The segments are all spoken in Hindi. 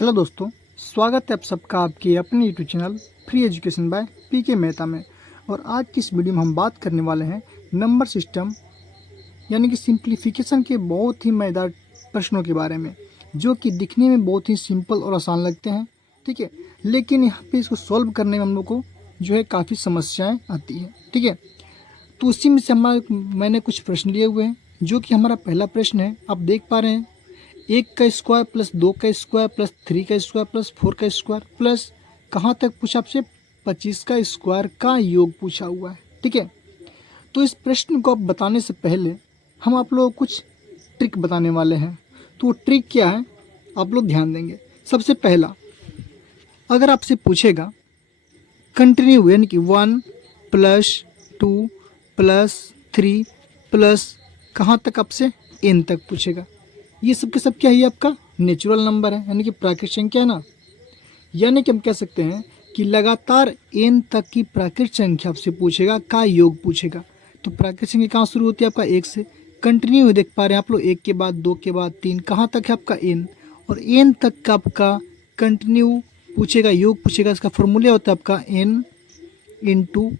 हेलो दोस्तों, स्वागत है आप सबका आपके अपने YouTube channel free education by P K Mehta में। और आज की इस वीडियो में हम बात करने वाले हैं नंबर सिस्टम यानी कि सिंप्लीफिकेशन के बहुत ही मज़ेदार प्रश्नों के बारे में, जो कि दिखने में बहुत ही सिंपल और आसान लगते हैं। ठीक है, लेकिन यहाँ पे इसको सॉल्व करने में हम लोग को जो है काफ़ी समस्याएँ आती है। ठीक है, तो उसी में से मैंने कुछ प्रश्न लिए हुए हैं, जो कि हमारा पहला प्रश्न है। आप देख पा रहे हैं, 1 का स्क्वायर प्लस 2 का स्क्वायर प्लस 3 का स्क्वायर प्लस 4 का स्क्वायर प्लस कहाँ तक पूछा आपसे, 25 का स्क्वायर का योग पूछा हुआ है। ठीक है, तो इस प्रश्न को आप बताने से पहले हम आप लोगों को कुछ ट्रिक बताने वाले हैं। तो वो ट्रिक क्या है, आप लोग ध्यान देंगे। सबसे पहला, अगर आपसे पूछेगा कंटिन्यू यानी कि 1 प्लस 2 प्लस 3 प्लस कहाँ तक आपसे n तक पूछेगा, ये सब के सब क्या है, आपका नेचुरल नंबर है यानी कि प्राकृतिक संख्या है ना। यानी कि हम कह सकते हैं कि लगातार n तक की प्राकृतिक संख्या आपसे पूछेगा का योग पूछेगा। तो प्राकृतिक संख्या कहाँ शुरू होती है, आपका 1 से। कंटिन्यू देख पा रहे हैं आप लोग, 1 के बाद 2 के बाद 3, कहाँ तक है आपका n, और n तक का आपका कंटिन्यू पूछेगा, योग पूछेगा। इसका फॉर्मूला होता है आपका n इंटू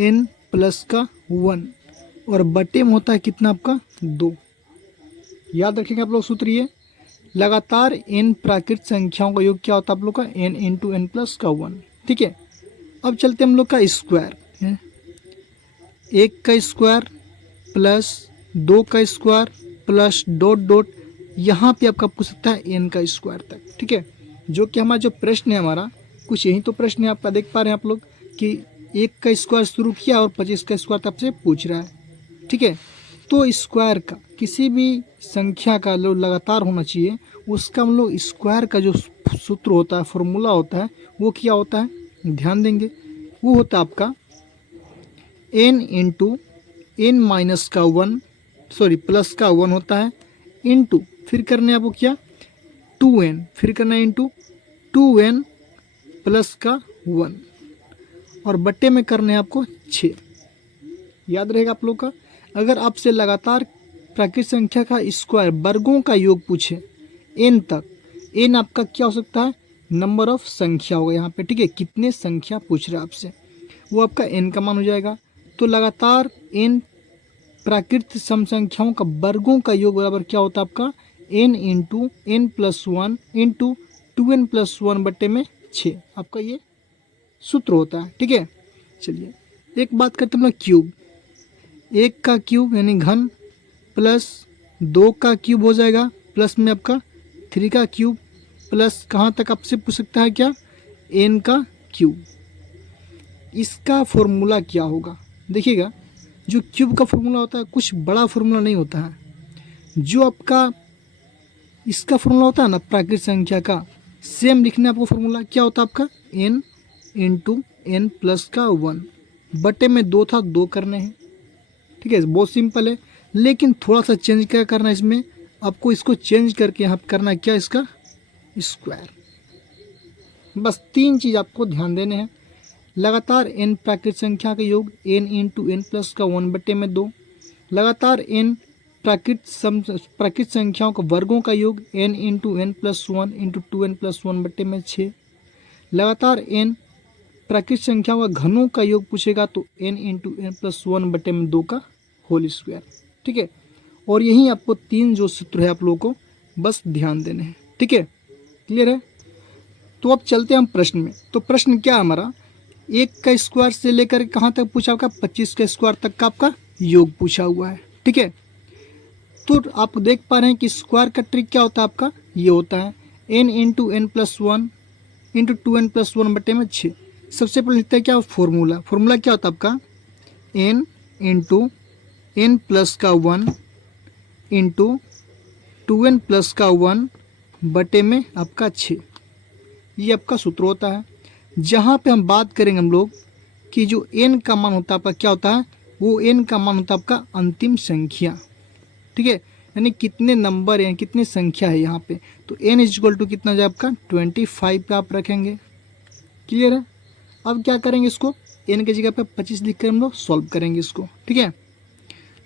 n प्लस का 1, और बटे में होता है कितना आपका 2। याद रखेंगे आप लोग सूत्र, ये लगातार n प्राकृतिक संख्याओं का योग क्या होता है आप लोग का, n इंटू n प्लस का 1। ठीक है, अब चलते हम लोग का स्क्वायर है। 1 का स्क्वायर प्लस 2 का स्क्वायर प्लस डॉट डॉट, यहाँ पे आपका पूछ सकता है n का स्क्वायर तक। ठीक है, जो कि हमारा जो प्रश्न है हमारा कुछ यही तो प्रश्न है आपका। देख पा रहे हैं आप लोग कि 1 का स्क्वायर शुरू किया और 25 का स्क्वायर तब से पूछ रहा है। ठीक है, तो स्क्वायर का किसी भी संख्या का जो लगातार होना चाहिए, उसका हम लोग स्क्वायर का जो सूत्र होता है, फॉर्मूला होता है, वो क्या होता है, ध्यान देंगे। वो होता है आपका n इंटू n माइनस का 1, सॉरी प्लस का 1 होता है, इंटू फिर करने आपको क्या 2n, फिर करना है इंटू 2n प्लस का 1, और बट्टे में करने हैं आपको 6। याद रहेगा आप लोग का। अगर आपसे लगातार प्राकृतिक संख्या का स्क्वायर वर्गों का योग पूछे n तक, n आपका क्या हो सकता है, नंबर ऑफ संख्या होगा यहाँ पे। ठीक है, कितने संख्या पूछ रहा है आपसे, वो आपका n का मान हो जाएगा। तो लगातार n प्राकृतिक सम संख्याओं का वर्गों का योग बराबर क्या होता है आपका, n into n plus 1 into 2n plus 1 बट्टे में 6, आपका ये सूत्र होता है। ठीक है, चलिए एक बात करते हैं हम लोग क्यूब। 1 का क्यूब यानी घन प्लस 2 का क्यूब हो जाएगा, प्लस में आपका 3 का क्यूब प्लस कहाँ तक आपसे पूछ सकता है क्या, n का क्यूब। इसका फॉर्मूला क्या होगा, देखिएगा। जो क्यूब का फॉर्मूला होता है कुछ बड़ा फॉर्मूला नहीं होता है। जो आपका इसका फॉर्मूला होता है ना प्राकृतिक संख्या का, सेम लिखना आपको फॉर्मूला क्या होता है आपका, n इंटू n प्लस का 1 बटे में 2 था, 2 करने हैं। ठीक है, बहुत सिंपल है, लेकिन थोड़ा सा चेंज क्या करना है इसमें, आपको इसको चेंज करके यहाँ करना है क्या, इसका स्क्वायर। बस 3 चीज़ आपको ध्यान देने हैं। लगातार n प्राकृतिक संख्या का योग n इंटू n प्लस का 1 बटे में 2, लगातार n प्राकृतिक संख्याओं का वर्गों का योग n into n plus 1 into 2n plus 1 बटे में 6, लगातार n प्राकृतिक संख्याओं का घनों का योग पूछेगा तो n इंटू n प्लस 1 बटे में 2 का होल स्क्वायर। ठीक है, और यही आपको 3 जो सूत्र है आप लोगों को बस ध्यान देने हैं। ठीक है, क्लियर है। तो अब चलते हैं हम प्रश्न में। तो प्रश्न क्या है हमारा, 1 का स्क्वायर से लेकर कहाँ तक पूछा होगा, 25 का स्क्वायर तक का आपका योग पूछा हुआ है। ठीक है, तो आप देख पा रहे हैं कि स्क्वायर का ट्रिक क्या होता है आपका, ये होता है n into n plus 1 into 2n plus 1 बटे में 6। सबसे पहले लिखते हैं क्या फॉर्मूला, फॉर्मूला क्या होता है आपका, n इंटू n प्लस का 1 इंटू 2n प्लस का 1 बटे में आपका 6, ये आपका सूत्र होता है। जहाँ पे हम बात करेंगे हम लोग कि जो n का मान होता है आपका क्या होता है, वो n का मान होता है आपका अंतिम संख्या। ठीक है, यानी कितने नंबर हैं, कितनी संख्या है यहाँ पे। तो n इक्वल टू कितना जाए आपका 25 पे आप रखेंगे। क्लियर है। अब क्या करेंगे, इसको n की जगह पे 25 लिख कर हम लोग सॉल्व करेंगे इसको। ठीक है,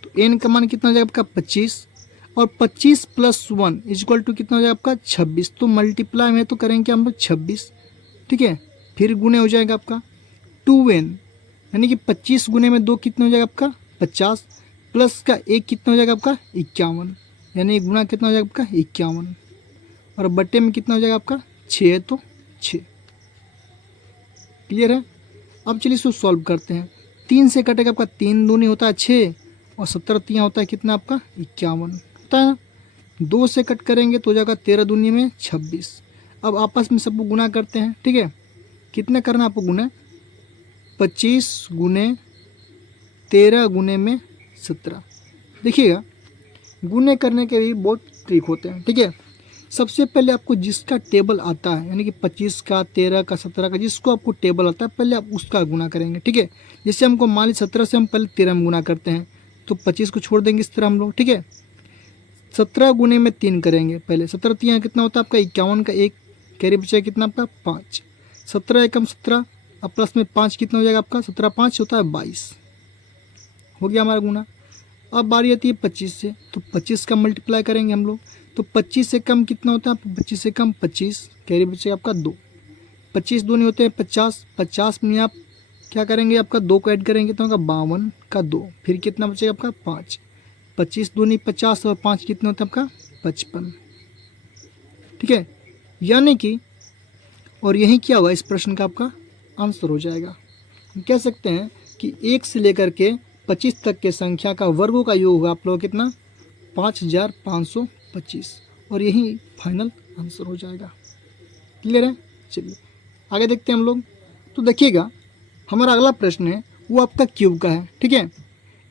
तो n का मान कितना हो जाएगा आपका 25। और 25 + 1 = कितना हो जाएगा आपका 26। तो मल्टीप्लाई में तो करेंगे क्या हम लोग 26, ठीक है। फिर गुणे हो जाएगा आपका 2n, यानी कि 25 गुने में 2 कितने हो जाएगा आपका 50, प्लस का 1 कितना हो जाएगा आपका 51, यानी गुना कितना हो जाएगा आपका 51, और बट्टे में कितना हो जाएगा आपका 6 है तो 6। क्लियर है। अब चलिए इसको सॉल्व करते हैं। 3 से कटेगा आपका 3 दूनी होता है 6, और 17 तियाँ होता है कितना आपका 51 होता है ना। 2 से कट करेंगे तो हो जाएगा 13 दूनी में 26। अब आपस में सबको गुना करते हैं, ठीक है। कितना करना आपको गुना, 25 गुने 13 गुने में 17। देखिएगा गुने करने के भी बहुत ट्रिक होते हैं, ठीक है। सबसे पहले आपको जिसका टेबल आता है, यानी कि 25 का 13 का 17 का, जिसको आपको टेबल आता है पहले आप उसका गुना करेंगे, ठीक है। जैसे हमको मान ली 17 से हम पहले 13 में गुना करते हैं तो 25 को छोड़ देंगे इस तरह हम लोग, ठीक है। 17 गुने में 3 करेंगे पहले, 17 तियाँ कितना होता है आपका 51 का 1 कैरी बचा कितना आपका 5, 17 एकम 17, अब प्लस में 5 कितना हो जाएगा आपका 17 5 होता है 22, हो गया हमारा गुना। अब बारी आती है 25 से, तो 25 का मल्टीप्लाई करेंगे हम लोग, तो 25 से कम कितना होता है 25 से कम 25, कैरी बचेगा आपका 2, 25 दूनी होते हैं 50, 50 में आप क्या करेंगे आपका 2 को ऐड करेंगे तो होगा 52 का 2, फिर कितना बचेगा आपका 5, 25 दूनी 50 और 5 कितना होता है आपका 55, ठीक है। यानी कि और यही क्या हुआ इस प्रश्न का आपका आंसर हो जाएगा। हम कह सकते हैं कि 1 से लेकर के 25 तक के संख्या का वर्गों का योग होगा आप लोग कितना 5525, और यही फाइनल आंसर हो जाएगा। क्लियर है। चलिए आगे देखते हैं हम लोग। तो देखिएगा हमारा अगला प्रश्न है वो आपका क्यूब का है, ठीक है।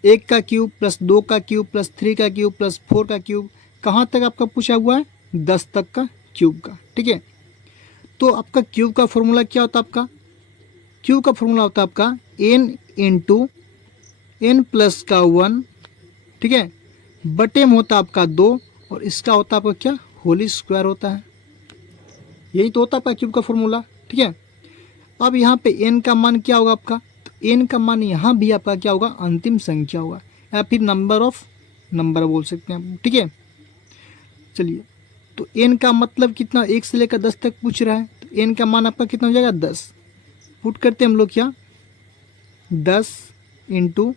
1 का क्यूब प्लस 2 का क्यूब प्लस 3 का क्यूब प्लस 4 का क्यूब, कहाँ तक आपका पूछा हुआ है 10 तक का क्यूब का, ठीक है। तो आपका क्यूब का फॉर्मूला क्या होता है, आपका क्यूब का फॉर्मूला होता है आपका n × n प्लस का 1, ठीक है, बटे में होता है आपका 2, और इसका होता है आपका क्या होली स्क्वायर होता है। यही तो होता है आपका क्यूब का फॉर्मूला, ठीक है। अब यहाँ पे n का मान क्या होगा आपका, तो n का मान यहाँ भी आपका क्या होगा अंतिम संख्या होगा, या फिर नंबर ऑफ नंबर बोल सकते हैं, ठीक है। चलिए तो n का मतलब कितना 1 से लेकर 10 तक पूछ रहा है, तो n का मान आपका कितना हो जाएगा 10। पुट करते हैं हम लोग क्या 10 ×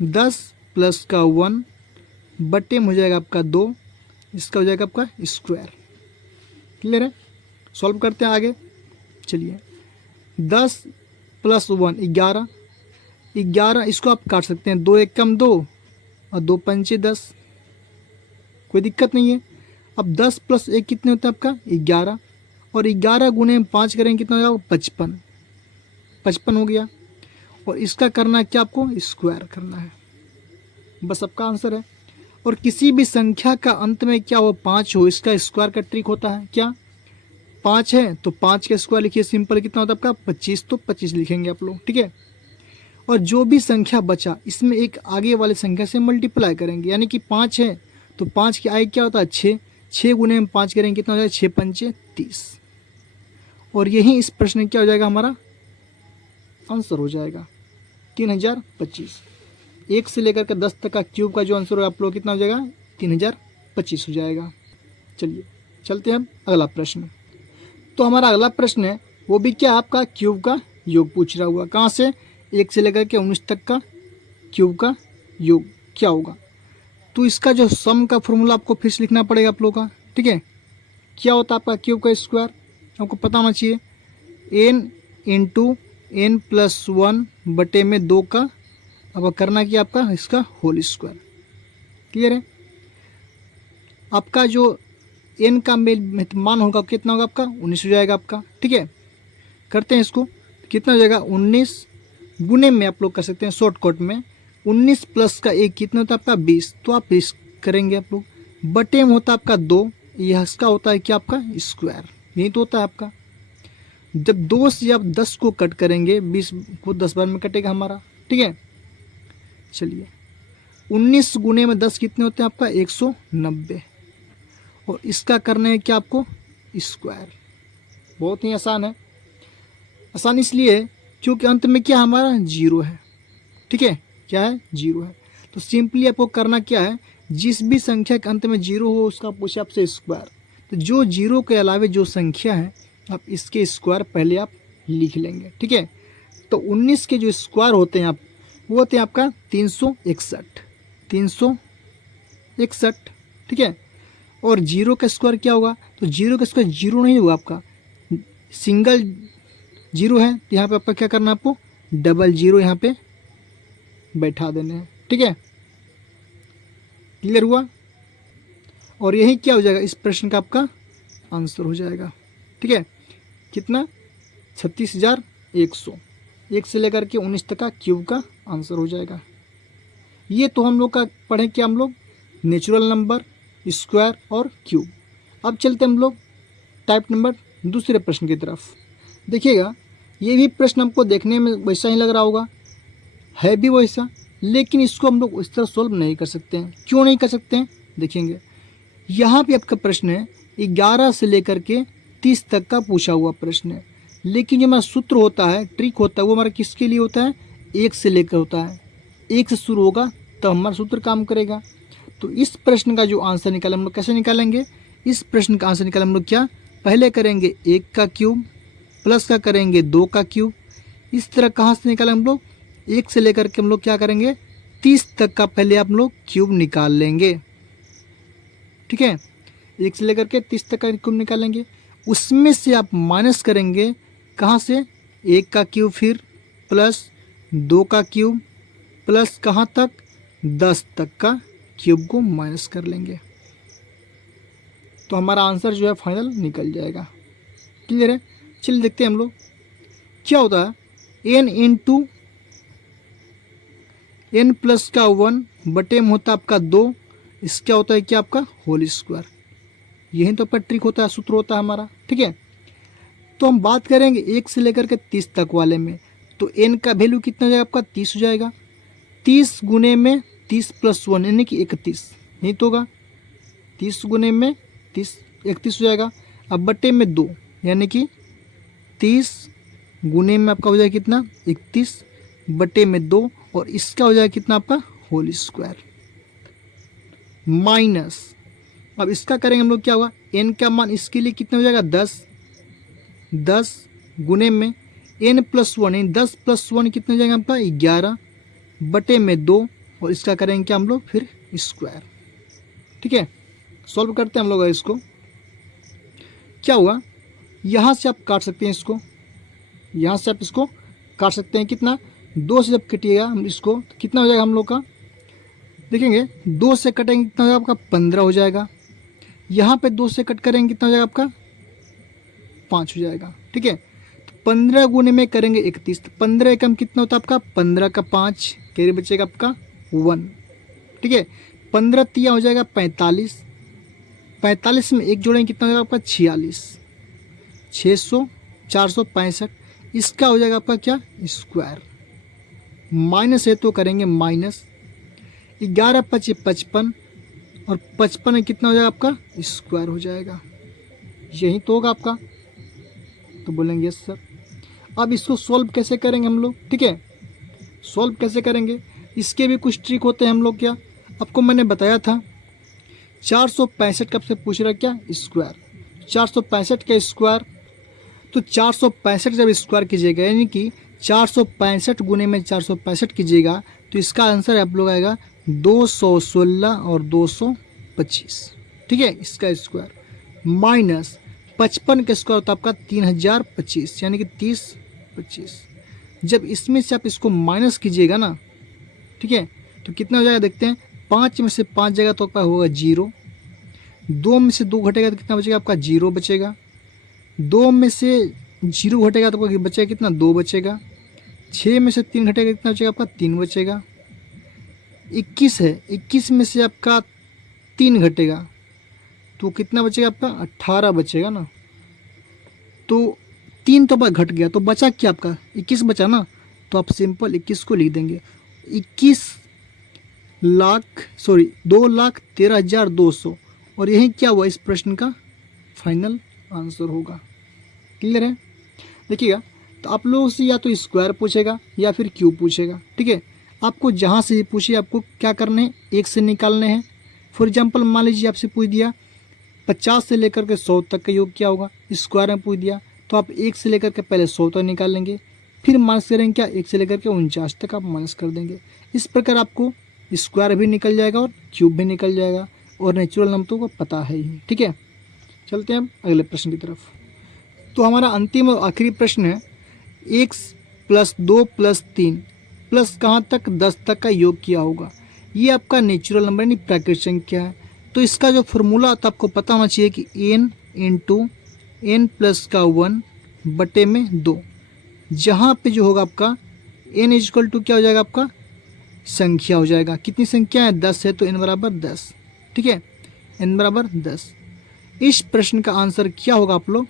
10 प्लस का 1 बटे में हो जाएगा आपका 2, इसका हो जाएगा आपका स्क्वायर। क्लियर है। सॉल्व करते हैं आगे। चलिए 10 + 1 11, 11 इसको आप काट सकते हैं, 2 एकम 2 और 2 पंचे 10, कोई दिक्कत नहीं है। अब 10 + 1 कितने होता है आपका 11, और 11 गुने 5 करेंगे कितना हो जाएगा 55, 55 हो गया। और इसका करना है क्या आपको स्क्वायर करना है, बस आपका आंसर है। और किसी भी संख्या का अंत में क्या हो 5 हो, इसका स्क्वायर का ट्रिक होता है क्या 5 है तो 5 का स्क्वायर लिखिए, सिंपल कितना होता है आपका 25, तो 25 लिखेंगे आप लोग, ठीक है। और जो भी संख्या बचा इसमें एक आगे वाले संख्या से मल्टीप्लाई करेंगे, यानी कि 5 है तो 5 के आगे क्या होता है 6, 6 गुने में 5 करेंगे कितना हो जाएगा 6 पंचे 30, और यही इस प्रश्न क्या हो जाएगा हमारा आंसर हो जाएगा 3025। 1 से लेकर के 10 तक का क्यूब का जो आंसर होगा आप लोग कितना हो जाएगा 3025 हो जाएगा। चलिए चलते हैं अगला प्रश्न। तो हमारा अगला प्रश्न है वो भी क्या आपका क्यूब का योग पूछ रहा हुआ, कहाँ से 1 से लेकर के 19 तक का क्यूब का योग क्या होगा। तो इसका जो सम का फॉर्मूला आपको फिर से लिखना पड़ेगा आप लोग का, ठीक है। क्या होता है आपका क्यूब का स्क्वायर, आपको पता होना चाहिए n × n + 1 बटे में 2 का, अब करना क्या आपका इसका होल स्क्वायर। क्लियर है। आपका जो n का मान होगा कितना होगा आपका 19 हो जाएगा आपका, ठीक है। करते हैं इसको, कितना हो जाएगा 19 गुने में आप लोग कर सकते हैं शॉर्टकट में, 19 प्लस का 1 कितना होता है आपका 20, तो आप 20 करेंगे आप लोग, बटे में होता है आपका 2, यह इसका होता है क्या आपका स्क्वायर, यही तो होता है आपका। जब 2 से आप 10 को कट करेंगे 20 को 10 बार में कटेगा हमारा, ठीक है। चलिए 19 गुने में 10 कितने होते हैं आपका 190, और इसका करना है क्या आपको स्क्वायर। बहुत ही आसान है, आसान इसलिए क्योंकि अंत में क्या हमारा 0 है, ठीक है, क्या है 0 है। तो सिंपली आपको करना क्या है जिस भी संख्या के अंत में जीरो हो उसका पूछे आपसे स्क्वायर। तो जो जीरो के अलावे जो संख्या है आप इसके स्क्वायर पहले आप लिख लेंगे, ठीक है। तो 19 के जो स्क्वायर होते हैं आप वो होते हैं आपका 361, 361, ठीक है। और जीरो का स्क्वायर क्या होगा, तो जीरो का स्क्वायर जीरो नहीं होगा आपका, सिंगल जीरो है, यहाँ पे आपका क्या करना है, आपको डबल जीरो यहाँ पे बैठा देने हैं, ठीक है। क्लियर हुआ। और यही क्या हो जाएगा, इस प्रश्न का आपका आंसर हो जाएगा, ठीक है। कितना, 36,100, 1 से लेकर के 19 तक का क्यूब का आंसर हो जाएगा। ये तो हम लोग का पढ़े क्या, हम लोग नेचुरल नंबर, स्क्वायर और क्यूब। अब चलते हम लोग टाइप नंबर दूसरे प्रश्न की तरफ। देखिएगा, ये भी प्रश्न हमको देखने में वैसा ही लग रहा होगा, है भी वैसा, लेकिन इसको हम लोग इस तरह सॉल्व नहीं कर सकते हैं। क्यों नहीं कर सकते हैं, देखेंगे। यहाँ पे आपका प्रश्न है 11 से लेकर के 30 तक का पूछा हुआ प्रश्न है, लेकिन जो हमारा सूत्र होता है, ट्रिक होता है, वो हमारा किसके लिए होता है, 1 से लेकर होता है। 1 से शुरू होगा तब हमारा सूत्र काम करेगा। तो इस प्रश्न का जो आंसर निकाले हम लोग कैसे निकालेंगे, इस प्रश्न का आंसर निकाले हम लोग क्या, पहले करेंगे 1 का क्यूब प्लस का करेंगे 2 का क्यूब। इस तरह कहाँ से निकालें हम लोग, 1 से लेकर के हम लोग क्या करेंगे 30 तक का पहले आप लोग क्यूब निकाल लेंगे, ठीक है। 1 से लेकर के 30 तक का क्यूब निकालेंगे, उसमें से आप माइनस करेंगे कहाँ से, 1 का क्यूब फिर प्लस 2 का क्यूब प्लस कहाँ तक 10 तक का क्यूब को माइनस कर लेंगे, तो हमारा आंसर जो है फाइनल निकल जाएगा। क्लियर है। चलिए देखते हैं हम लोग क्या होता है, n इंटू n प्लस का 1 बटे में होता है आपका 2, इसका होता है क्या आपका होल स्क्वायर। यही तो आपका ट्रिक होता है, सूत्र होता है हमारा, ठीक है। तो हम बात करेंगे 1 से लेकर के 30 तक वाले में, तो n का वैल्यू कितना हो जाएगा आपका 30 हो जाएगा। 30 गुने में 30 प्लस 1 यानी कि 31, नहीं तो होगा 30 गुने में 30 31 हो जाएगा। अब बटे में 2 यानी कि 30 गुने में आपका हो जाएगा कितना 31 बटे में 2, और इसका हो जाएगा कितना आपका होल स्क्वायर माइनस। अब इसका करेंगे हम लोग क्या होगा, n का मान इसके लिए कितना हो जाएगा 10, 10 गुने में n प्लस 1 यानी 10 प्लस 1 कितना हो जाएगा आपका 11 बटे में 2, और इसका करेंगे क्या हम लोग फिर स्क्वायर, ठीक है। सॉल्व करते हैं हम लोग इसको। क्या हुआ, यहाँ से आप काट सकते हैं इसको, यहाँ से आप इसको काट सकते हैं, कितना 2 से जब कटिएगा हम इसको तो कितना हो जाएगा हम लोग का, देखेंगे 2 से कटेंगे कितना हो जाएगा आपका 15 हो जाएगा। यहाँ पे 2 से कट करेंगे कितना हो जाएगा आपका 5 हो जाएगा, ठीक है। तो 15 गुने में करेंगे 31, तो 15 एकम कितना होता है आपका 15 का 5, कैरी बचेगा आपका 1, ठीक है। 15 तिया हो जाएगा 45, 45 में 1 जोड़ेंगे कितना हो जाएगा आपका 46, 600 465, इसका हो जाएगा आपका क्या स्क्वायर। माइनस है तो करेंगे माइनस, 11 5 55, और 55 में कितना हो जाएगा आपका स्क्वायर हो जाएगा, यही तो होगा आपका। तो बोलेंगे यस सर। अब इसको सॉल्व कैसे करेंगे हम लोग, ठीक है। सॉल्व कैसे करेंगे, इसके भी कुछ ट्रिक होते हैं हम लोग, क्या आपको मैंने बताया था 465 कब से पूछ रहा क्या स्क्वायर, 465 का स्क्वायर, तो 465 जब स्क्वायर कीजिएगा यानी कि 465 गुने में 465 कीजिएगा, तो इसका आंसर आप लोग आएगा 216 और 225, ठीक है, इसका स्क्वायर माइनस 55 का स्क्वायर होता है आपका 3025 यानी कि 30 25। जब इसमें से आप इसको माइनस कीजिएगा ना, ठीक है, तो कितना हो जाएगा देखते हैं, 5 में से 5 जाएगा तो आपका होगा 0, 2 में से 2 घटेगा तो कितना बचेगा आपका 0 बचेगा, 2 में से 0 घटेगा तो आपका बचेगा कितना 2 बचेगा, 6 में से 3 घटेगा कितना बचेगा आपका 3 बचेगा, 21 है, 21 में से आपका 3 घटेगा तो कितना बचेगा आपका 18 बचेगा ना। तो 3 तो आपका घट गया, तो बचा क्या आपका 21 बचा ना, तो आप सिंपल 21 को लिख देंगे, 2,13,200, और यही क्या हुआ इस प्रश्न का फाइनल आंसर होगा। क्लियर है। देखिएगा, तो आप लोगों से या तो स्क्वायर पूछेगा या फिर क्यूब पूछेगा, ठीक है। आपको जहाँ से भी पूछिए आपको क्या करने हैं, 1 से निकालने हैं, फॉर एग्जाम्पल मान लीजिए आपसे पूछ दिया 50 से लेकर के 100 तक का योग क्या होगा, स्क्वायर में पूछ दिया तो आप 1 से लेकर के पहले 100 तक निकाल लेंगे, फिर माइनस करेंगे क्या 1 से लेकर के 49 तक आप माइनस कर देंगे। इस प्रकार आपको स्क्वायर भी निकल जाएगा और क्यूब भी निकल जाएगा और नेचुरल नंबर तो को पता है ही। ठीक है, चलते हैं हम अगले प्रश्न की तरफ। तो हमारा अंतिम और आखिरी प्रश्न है x + 2 + 3 प्लस कहाँ तक 10 तक का योग किया होगा। ये आपका नेचुरल नंबर यानी प्राकृतिक संख्या है। तो इसका जो फॉर्मूला आता है आपको पता होना चाहिए कि n × n + 1/2, जहाँ पे जो होगा आपका n = क्या हो जाएगा आपका संख्या हो जाएगा। कितनी संख्या है 10 है तो n = 10। ठीक है, n = 10। इस प्रश्न का आंसर क्या होगा आप लोग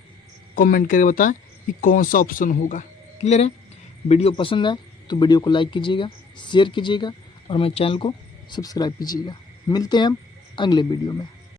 कमेंट करके बताएं कि कौन सा ऑप्शन होगा। क्लियर है, वीडियो पसंद आए तो वीडियो को लाइक कीजिएगा, शेयर कीजिएगा और मेरे चैनल को सब्सक्राइब कीजिएगा। मिलते हैं हम अगले वीडियो में।